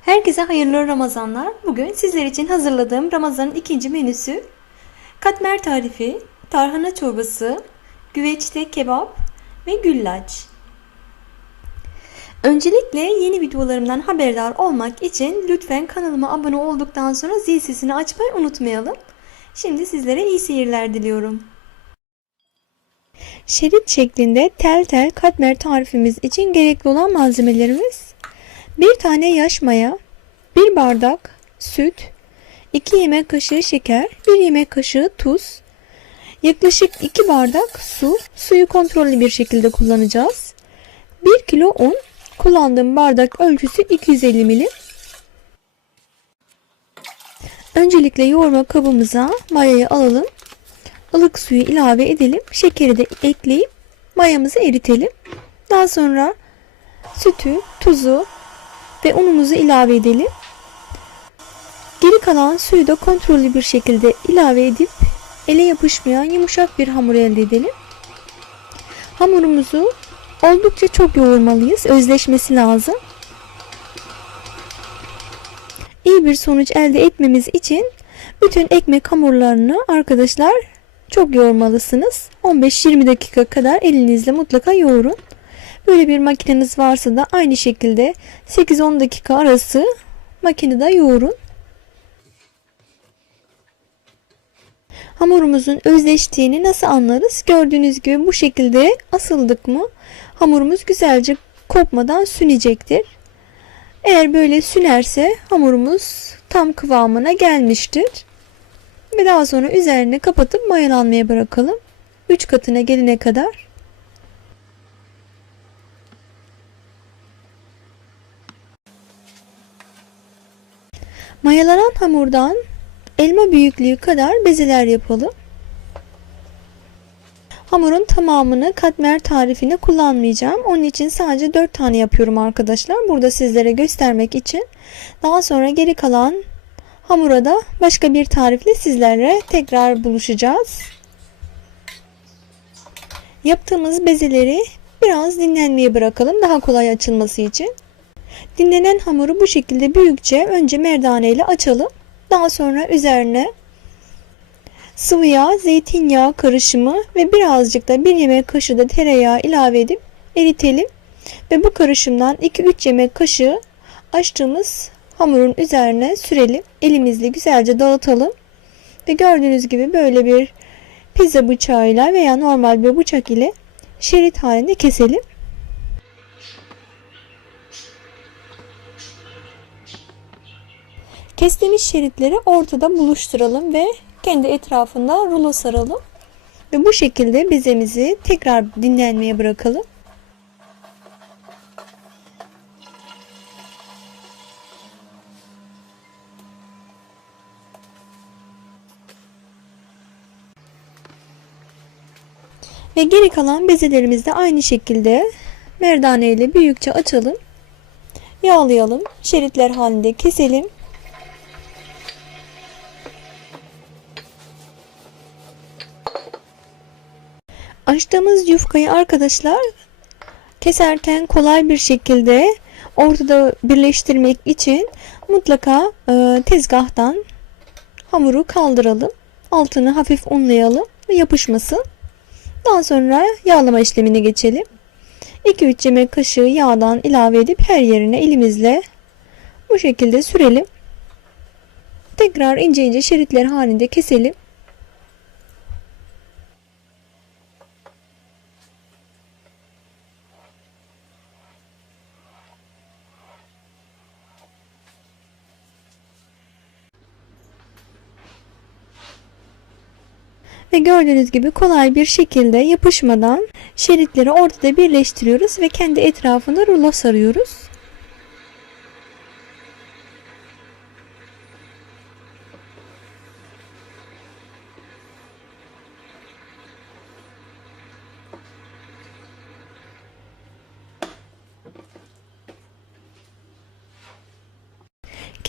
Herkese hayırlı Ramazanlar. Bugün sizler için hazırladığım Ramazan'ın ikinci menüsü katmer tarifi, tarhana çorbası, güveçte kebap ve güllaç. Öncelikle yeni videolarımdan haberdar olmak için lütfen kanalıma abone olduktan sonra zil sesini açmayı unutmayalım. Şimdi sizlere iyi seyirler diliyorum. Şerit şeklinde tel tel katmer tarifimiz için gerekli olan malzemelerimiz bir tane yaş maya, 1 bardak süt, 2 yemek kaşığı şeker, 1 yemek kaşığı tuz, yaklaşık 2 bardak su, suyu kontrollü bir şekilde kullanacağız. 1 kilo un, kullandığım bardak ölçüsü 250 milim. Öncelikle yoğurma kabımıza mayayı alalım. ılık suyu ilave edelim. Şekeri de ekleyip mayamızı eritelim. Daha sonra sütü, tuzu ve unumuzu ilave edelim. Geri kalan suyu da kontrollü bir şekilde ilave edip ele yapışmayan yumuşak bir hamur elde edelim. Hamurumuzu oldukça çok yoğurmalıyız. Özleşmesi lazım. İyi bir sonuç elde etmemiz için bütün ekmek hamurlarını arkadaşlar çok yoğurmalısınız. 15-20 dakika kadar elinizle mutlaka yoğurun. Böyle bir makineniz varsa da aynı şekilde 8-10 dakika arası makinede yoğurun. Hamurumuzun özleştiğini nasıl anlarız? Gördüğünüz gibi bu şekilde asıldık mı hamurumuz güzelce kopmadan sünecektir. Eğer böyle sünerse hamurumuz tam kıvamına gelmiştir. Ve daha sonra üzerine kapatıp mayalanmaya bırakalım. 3 katına gelene kadar. Mayalanan hamurdan elma büyüklüğü kadar bezeler yapalım. Hamurun tamamını katmer tarifine kullanmayacağım. Onun için sadece 4 tane yapıyorum arkadaşlar. Burada sizlere göstermek için. Daha sonra geri kalan hamura da başka bir tarifle sizlerle tekrar buluşacağız. Yaptığımız bezeleri biraz dinlenmeye bırakalım daha kolay açılması için. Dinlenen hamuru bu şekilde büyükçe önce merdane ile açalım. Daha sonra üzerine sıvı yağ, zeytinyağı karışımı ve birazcık da bir yemek kaşığı da tereyağı ilave edip eritelim. Ve bu karışımdan 2-3 yemek kaşığı açtığımız hamurun üzerine sürelim. Elimizle güzelce dağıtalım. Ve gördüğünüz gibi böyle bir pizza bıçağıyla veya normal bir bıçak ile şerit halinde keselim. Kestiğimiz şeritleri ortada buluşturalım ve kendi etrafında rulo saralım. Ve bu şekilde bezemizi tekrar dinlenmeye bırakalım. Ve geri kalan bezelerimizi de aynı şekilde merdane ile büyükçe açalım. Yağlayalım. Şeritler halinde keselim. Açtığımız yufkayı arkadaşlar keserken kolay bir şekilde ortada birleştirmek için mutlaka e, tezgahtan hamuru kaldıralım. Altını hafif unlayalım ve yapışmasın. Daha sonra yağlama işlemine geçelim. 2-3 yemek kaşığı yağdan ilave edip her yerine elimizle bu şekilde sürelim. Tekrar ince ince şeritler halinde keselim. Ve gördüğünüz gibi kolay bir şekilde yapışmadan şeritleri ortada birleştiriyoruz ve kendi etrafında rulo sarıyoruz.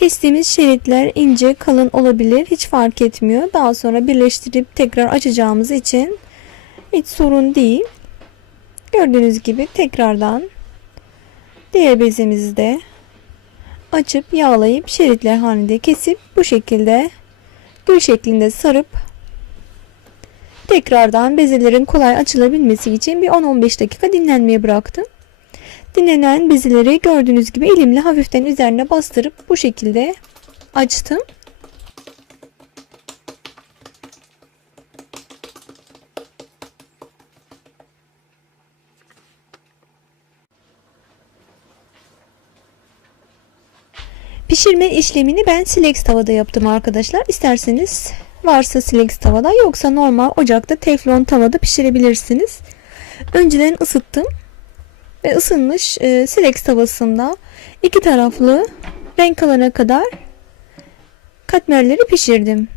Kestiğimiz şeritler ince kalın olabilir hiç fark etmiyor. Daha sonra birleştirip tekrar açacağımız için hiç sorun değil. Gördüğünüz gibi tekrardan diğer bezemizi de açıp yağlayıp şeritler halinde kesip bu şekilde gül şeklinde sarıp tekrardan bezelerin kolay açılabilmesi için bir 10-15 dakika dinlenmeye bıraktım. Dinlenen bezeleri gördüğünüz gibi elimle hafiften üzerine bastırıp bu şekilde açtım. Pişirme işlemini ben silex tavada yaptım arkadaşlar. İsterseniz varsa silex tavada yoksa normal ocakta teflon tavada pişirebilirsiniz. Önceden ısıttım ve ısınmış e, silex tavasında iki taraflı renk alana kadar katmerleri pişirdim.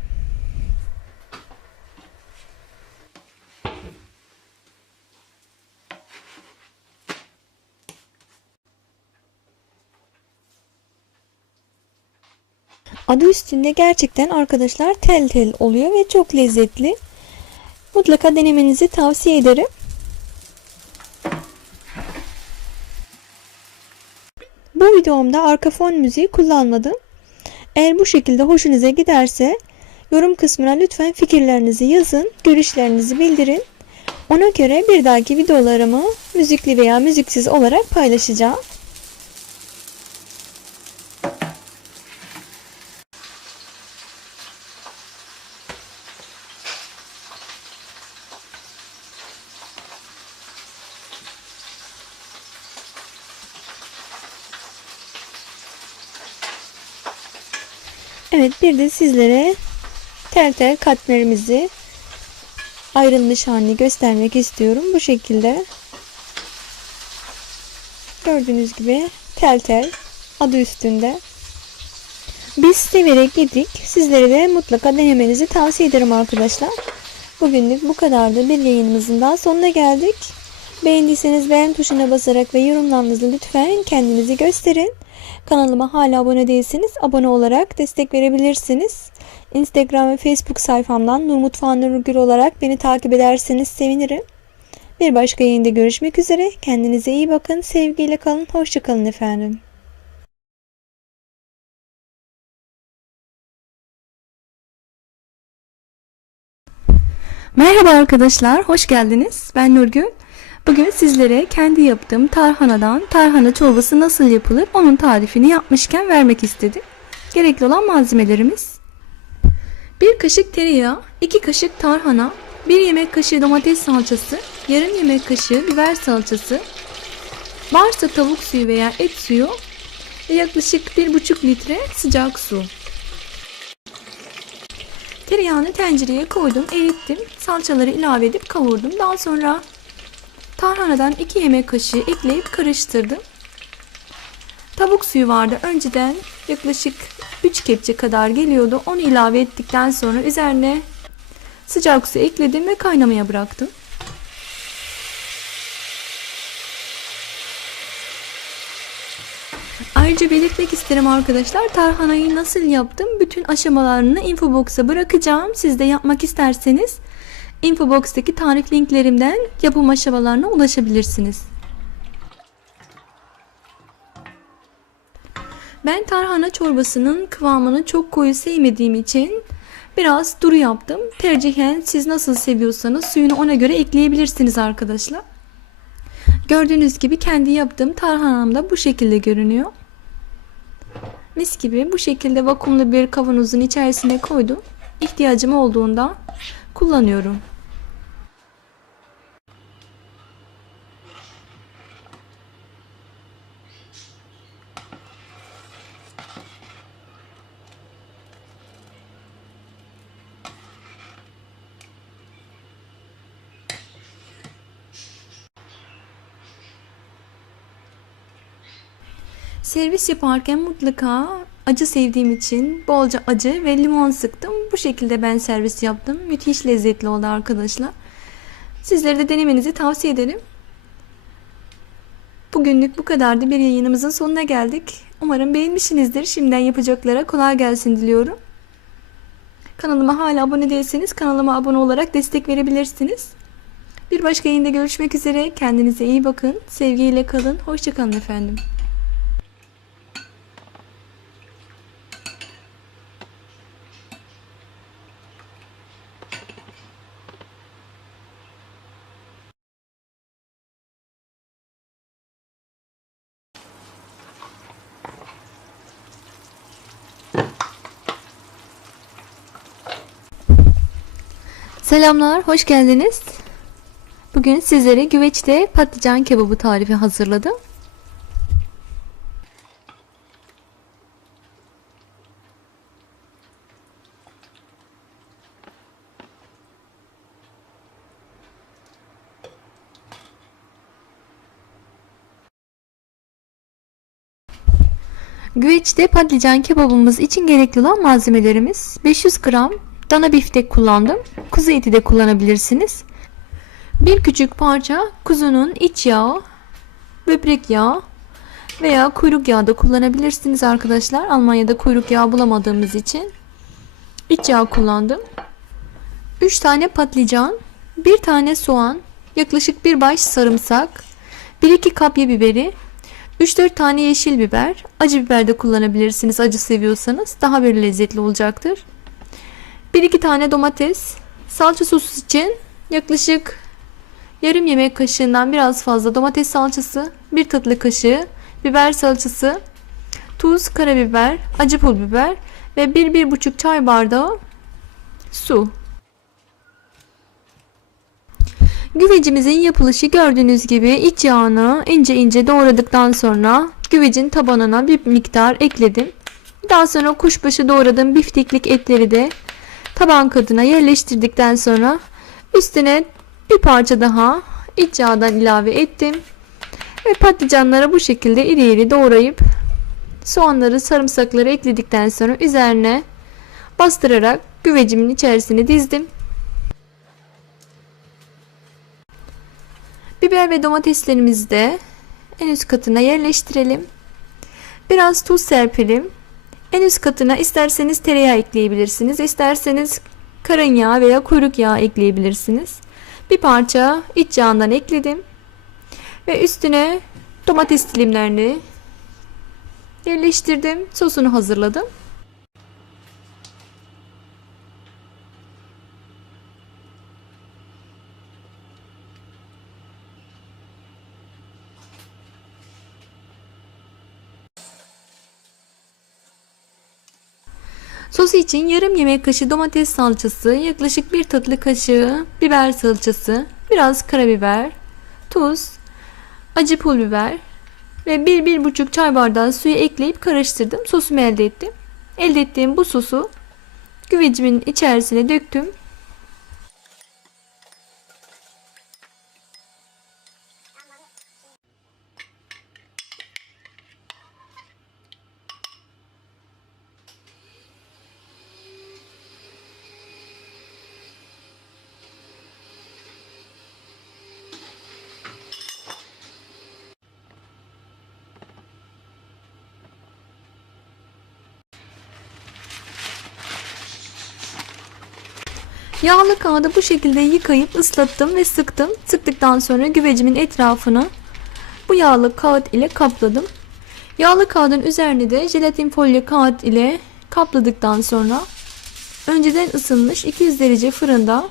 Adı üstünde gerçekten arkadaşlar tel tel oluyor ve çok lezzetli. Mutlaka denemenizi tavsiye ederim. Bu videomda arka fon müziği kullanmadım. Eğer bu şekilde hoşunuza giderse yorum kısmına lütfen fikirlerinizi yazın, görüşlerinizi bildirin. Ona göre bir dahaki videolarımı müzikli veya müziksiz olarak paylaşacağım. Evet bir de sizlere tel tel katmerimizi ayrılmış halini göstermek istiyorum. Bu şekilde gördüğünüz gibi tel tel adı üstünde. Biz severek yedik. Sizlere de mutlaka denemenizi tavsiye ederim arkadaşlar. Bugünlük bu kadardı. Bir yayınımızın daha sonuna geldik. Beğendiyseniz beğen tuşuna basarak ve yorumlarınızı lütfen kendinizi gösterin. Kanalıma hala abone değilseniz abone olarak destek verebilirsiniz. Instagram ve Facebook sayfamdan Nur Mutfağı Nurgül olarak beni takip ederseniz sevinirim. Bir başka yayında görüşmek üzere. Kendinize iyi bakın. Sevgiyle kalın. Hoşçakalın efendim. Merhaba arkadaşlar, hoş geldiniz. Ben Nurgül. Bugün sizlere kendi yaptığım tarhanadan tarhana çorbası nasıl yapılır onun tarifini yapmışken vermek istedim. Gerekli olan malzemelerimiz 1 kaşık tereyağı, 2 kaşık tarhana, 1 yemek kaşığı domates salçası, yarım yemek kaşığı biber salçası, varsa tavuk suyu veya et suyu ve yaklaşık 1,5 litre sıcak su. Tereyağını tencereye koydum, erittim. Salçaları ilave edip kavurdum. Daha sonra tarhanadan 2 yemek kaşığı ekleyip karıştırdım. Tavuk suyu vardı. Önceden yaklaşık 3 kepçe kadar geliyordu. Onu ilave ettikten sonra üzerine sıcak su ekledim ve kaynamaya bıraktım. Ayrıca belirtmek isterim arkadaşlar tarhanayı nasıl yaptım bütün aşamalarını infobox'a bırakacağım. Siz de yapmak isterseniz infobox'taki tarif linklerimden yapım aşamalarına ulaşabilirsiniz. Ben tarhana çorbasının kıvamını çok koyu sevmediğim için biraz duru yaptım. Tercihen siz nasıl seviyorsanız suyunu ona göre ekleyebilirsiniz arkadaşlar. Gördüğünüz gibi kendi yaptığım tarhanam da bu şekilde görünüyor. Mis gibi bu şekilde vakumlu bir kavanozun içerisine koydum. İhtiyacım olduğunda kullanıyorum. Servis yaparken mutlaka acı sevdiğim için bolca acı ve limon sıktım. Bu şekilde ben servis yaptım. Müthiş lezzetli oldu arkadaşlar. Sizlere de denemenizi tavsiye ederim. Bugünlük bu kadardı. Bir yayınımızın sonuna geldik. Umarım beğenmişsinizdir. Şimdiden yapacaklara kolay gelsin diliyorum. Kanalıma hala abone değilseniz kanalıma abone olarak destek verebilirsiniz. Bir başka yayında görüşmek üzere. Kendinize iyi bakın. Sevgiyle kalın. Hoşçakalın efendim. Selamlar, hoş geldiniz. Bugün sizlere güveçte patlıcan kebabı tarifi hazırladım. Güveçte patlıcan kebabımız için gerekli olan malzemelerimiz 500 gram dana biftek kullandım. Kuzu eti de kullanabilirsiniz. Bir küçük parça kuzunun iç yağı, böbrek yağı veya kuyruk yağı da kullanabilirsiniz arkadaşlar. Almanya'da kuyruk yağı bulamadığımız için iç yağ kullandım. 3 tane patlıcan, 1 tane soğan, yaklaşık bir baş sarımsak, 1-2 kapya biberi, 3-4 tane yeşil biber, acı biber de kullanabilirsiniz acı seviyorsanız daha bir lezzetli olacaktır. 1-2 tane domates, salça sosu için yaklaşık yarım yemek kaşığından biraz fazla domates salçası, 1 tatlı kaşığı biber salçası, tuz, karabiber, acı pul biber ve 1-1,5 çay bardağı su. Güvecimizin yapılışı gördüğünüz gibi iç yağını ince ince doğradıktan sonra güvecin tabanına bir miktar ekledim. Daha sonra kuşbaşı doğradığım bifteklik etleri de taban kadına yerleştirdikten sonra üstüne bir parça daha iç yağdan ilave ettim. Ve patlıcanları bu şekilde iri iri doğrayıp soğanları sarımsakları ekledikten sonra üzerine bastırarak güvecimin içerisine dizdim. Biber ve domateslerimizi de en üst katına yerleştirelim. Biraz tuz serpelim. En üst katına isterseniz tereyağı ekleyebilirsiniz. isterseniz karın yağı veya kuyruk yağı ekleyebilirsiniz. Bir parça iç yağından ekledim. Ve üstüne domates dilimlerini yerleştirdim. Sosunu hazırladım. Sosu için yarım yemek kaşığı domates salçası, yaklaşık bir tatlı kaşığı biber salçası, biraz karabiber, tuz, acı pul biber ve 1-1,5 çay bardağı suyu ekleyip karıştırdım. Sosumu elde ettim. Elde ettiğim bu sosu güvecimin içerisine döktüm. Yağlı kağıdı bu şekilde yıkayıp ıslattım ve sıktım. Sıktıktan sonra güvecimin etrafını bu yağlı kağıt ile kapladım. Yağlı kağıdın üzerine de jelatin folyo kağıt ile kapladıktan sonra önceden ısınmış 200 derece fırında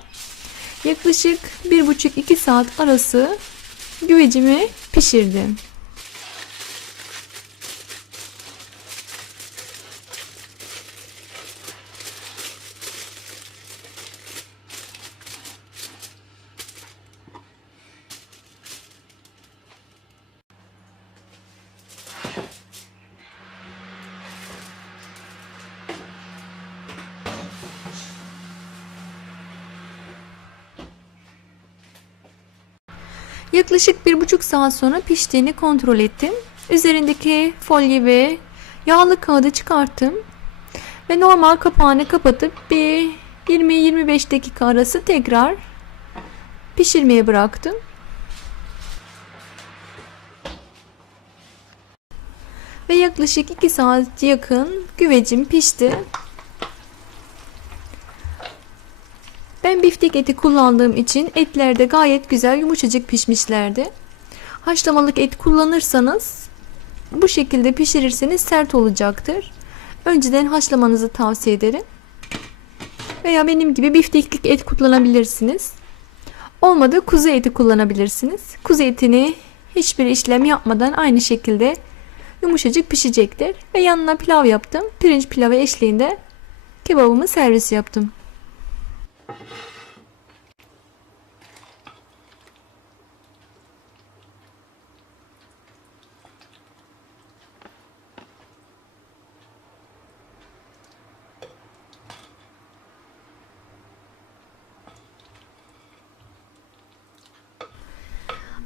yaklaşık 1,5-2 saat arası güvecimi pişirdim. Yaklaşık bir buçuk saat sonra piştiğini kontrol ettim. Üzerindeki folye ve yağlı kağıdı çıkarttım. Ve normal kapağını kapatıp bir 20-25 dakika arası tekrar pişirmeye bıraktım. Ve yaklaşık 2 saat yakın güvecim pişti. Ben biftek eti kullandığım için etler de gayet güzel yumuşacık pişmişlerdi. Haşlamalık et kullanırsanız bu şekilde pişirirseniz sert olacaktır. Önceden haşlamanızı tavsiye ederim. Veya benim gibi bifteklik et kullanabilirsiniz. Olmadı kuzu eti kullanabilirsiniz. Kuzu etini hiçbir işlem yapmadan aynı şekilde yumuşacık pişecektir. Ve yanına pilav yaptım. Pirinç pilavı eşliğinde kebabımı servis yaptım.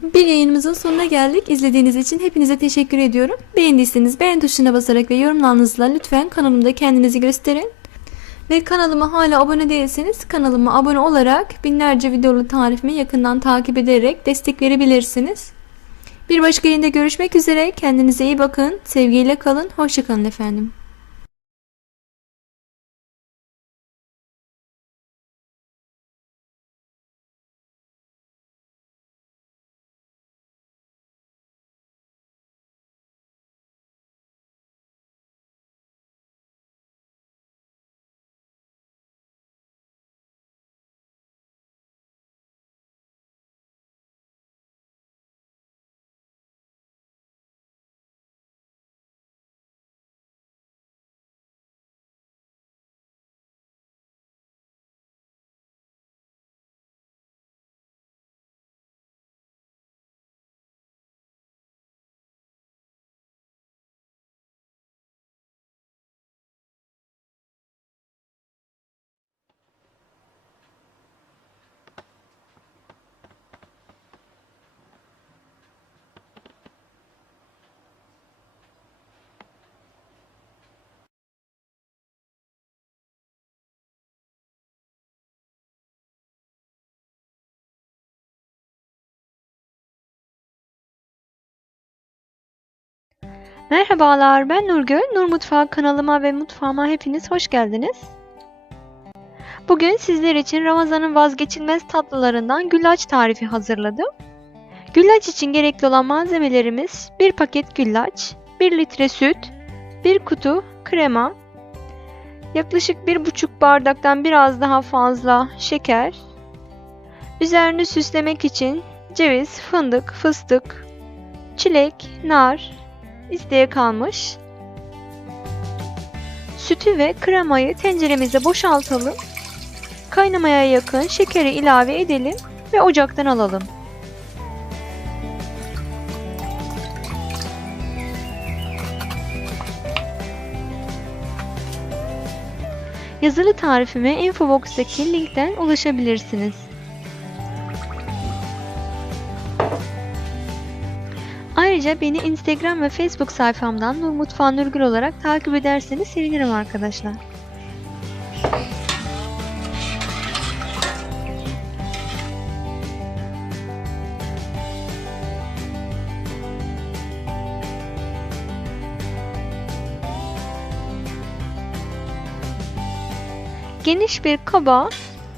Bir yayınımızın sonuna geldik. İzlediğiniz için hepinize teşekkür ediyorum. Beğendiyseniz beğen tuşuna basarak ve yorumlarınızla lütfen kanalımda kendinizi gösterin. Ve kanalıma hala abone değilseniz kanalıma abone olarak binlerce videolu tarifimi yakından takip ederek destek verebilirsiniz. Bir başka yayında görüşmek üzere. Kendinize iyi bakın. Sevgiyle kalın. Hoşçakalın efendim. Merhabalar ben Nurgül. Nur Mutfağı kanalıma ve mutfağıma hepiniz hoş geldiniz. Bugün sizler için Ramazan'ın vazgeçilmez tatlılarından güllaç tarifi hazırladım. Güllaç için gerekli olan malzemelerimiz 1 paket güllaç, 1 litre süt, 1 kutu krema, yaklaşık 1,5 bardaktan biraz daha fazla şeker, üzerini süslemek için ceviz, fındık, fıstık, çilek, nar, isteğe kalmış. Sütü ve kremayı tenceremize boşaltalım. Kaynamaya yakın şekeri ilave edelim ve ocaktan alalım. Yazılı tarifime infobox'taki linkten ulaşabilirsiniz. Ayrıca beni Instagram ve Facebook sayfamdan Nur Mutfağı Nurgül olarak takip ederseniz sevinirim arkadaşlar. Geniş bir kaba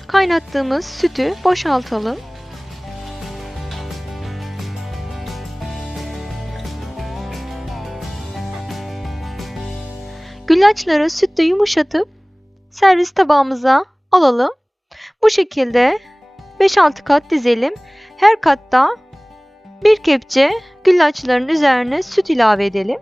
kaynattığımız sütü boşaltalım. Güllaçları sütle yumuşatıp servis tabağımıza alalım. Bu şekilde 5-6 kat dizelim. Her katta bir kepçe güllaçların üzerine süt ilave edelim.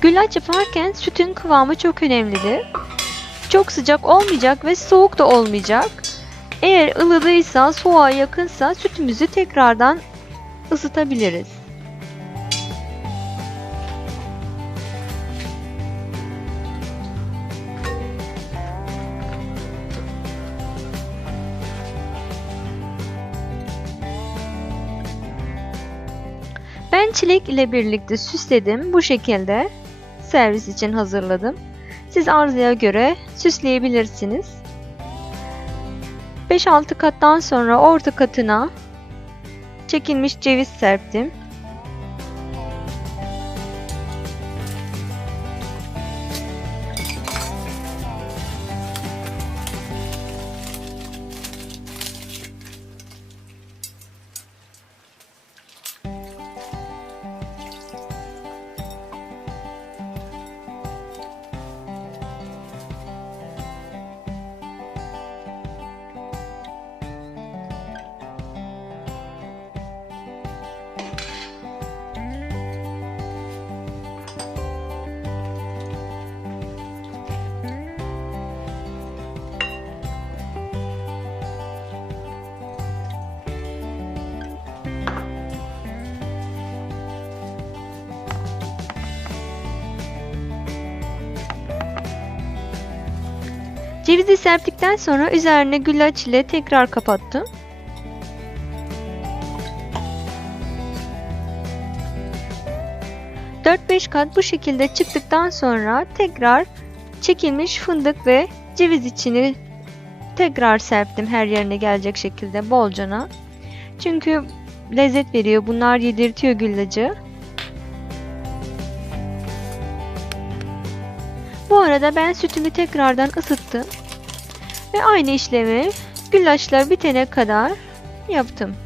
Güllaç yaparken sütün kıvamı çok önemlidir. Çok sıcak olmayacak ve soğuk da olmayacak. Eğer ılılıysa, soğuğa yakınsa sütümüzü tekrardan ısıtabiliriz. Ben çilek ile birlikte süsledim. Bu şekilde servis için hazırladım. Siz arzuya göre süsleyebilirsiniz. 5-6 kattan sonra orta katına çekilmiş ceviz serptim. Cevizi serptikten sonra üzerine güllaç ile tekrar kapattım. Dört beş kat bu şekilde çıktıktan sonra tekrar çekilmiş fındık ve ceviz içini tekrar serptim her yerine gelecek şekilde bolcana. Çünkü lezzet veriyor. Bunlar yedirtiyor güllacı. Bu arada ben sütümü tekrardan ısıttım. Ve aynı işlemi güllaçlar bitene kadar yaptım.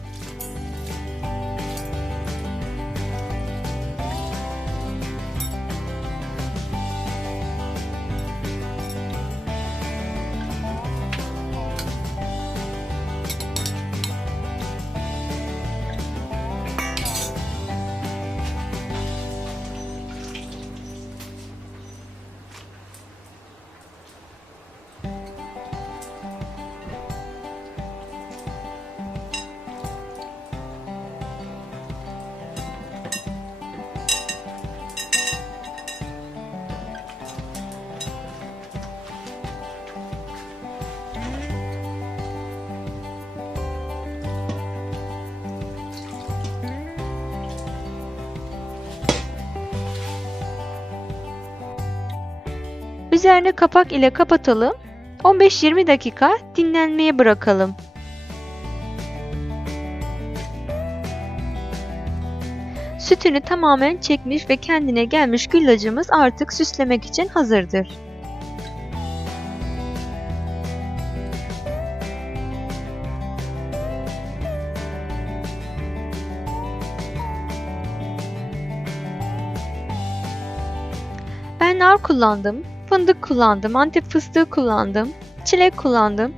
Üzerine kapak ile kapatalım. 15-20 dakika dinlenmeye bırakalım. Sütünü tamamen çekmiş ve kendine gelmiş güllacımız artık süslemek için hazırdır. Ben nar kullandım, fındık kullandım, antep fıstığı kullandım, çilek kullandım.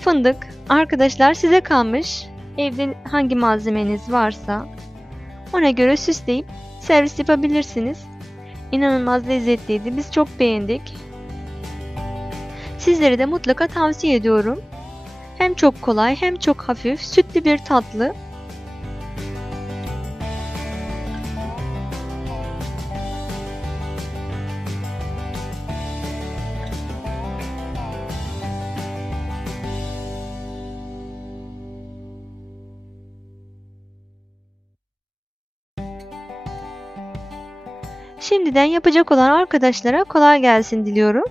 Fındık, arkadaşlar size kalmış. Evde hangi malzemeniz varsa ona göre süsleyip servis yapabilirsiniz. İnanılmaz lezzetliydi. Biz çok beğendik. Sizlere de mutlaka tavsiye ediyorum. Hem çok kolay hem çok hafif, sütlü bir tatlı. Şimdiden yapacak olan arkadaşlara kolay gelsin diliyorum.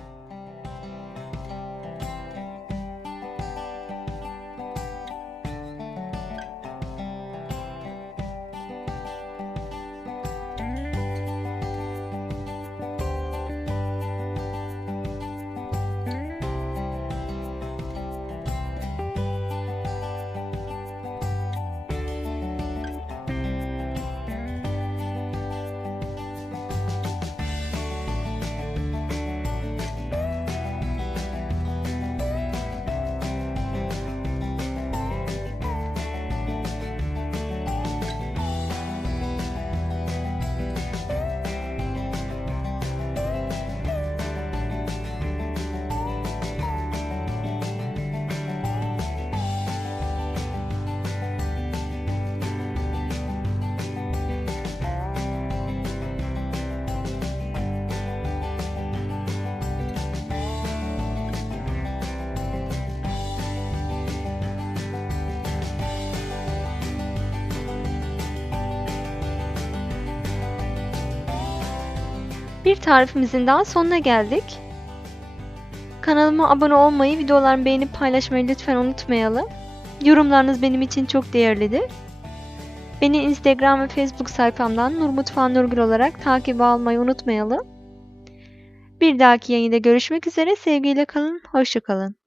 Bir tarifimizin daha sonuna geldik. Kanalıma abone olmayı, videolarımı beğenip paylaşmayı lütfen unutmayalım. Yorumlarınız benim için çok değerlidir. Beni Instagram ve Facebook sayfamdan Nur Mutfağı Nurgül olarak takip almayı unutmayalım. Bir dahaki yayında görüşmek üzere. Sevgiyle kalın, hoşçakalın.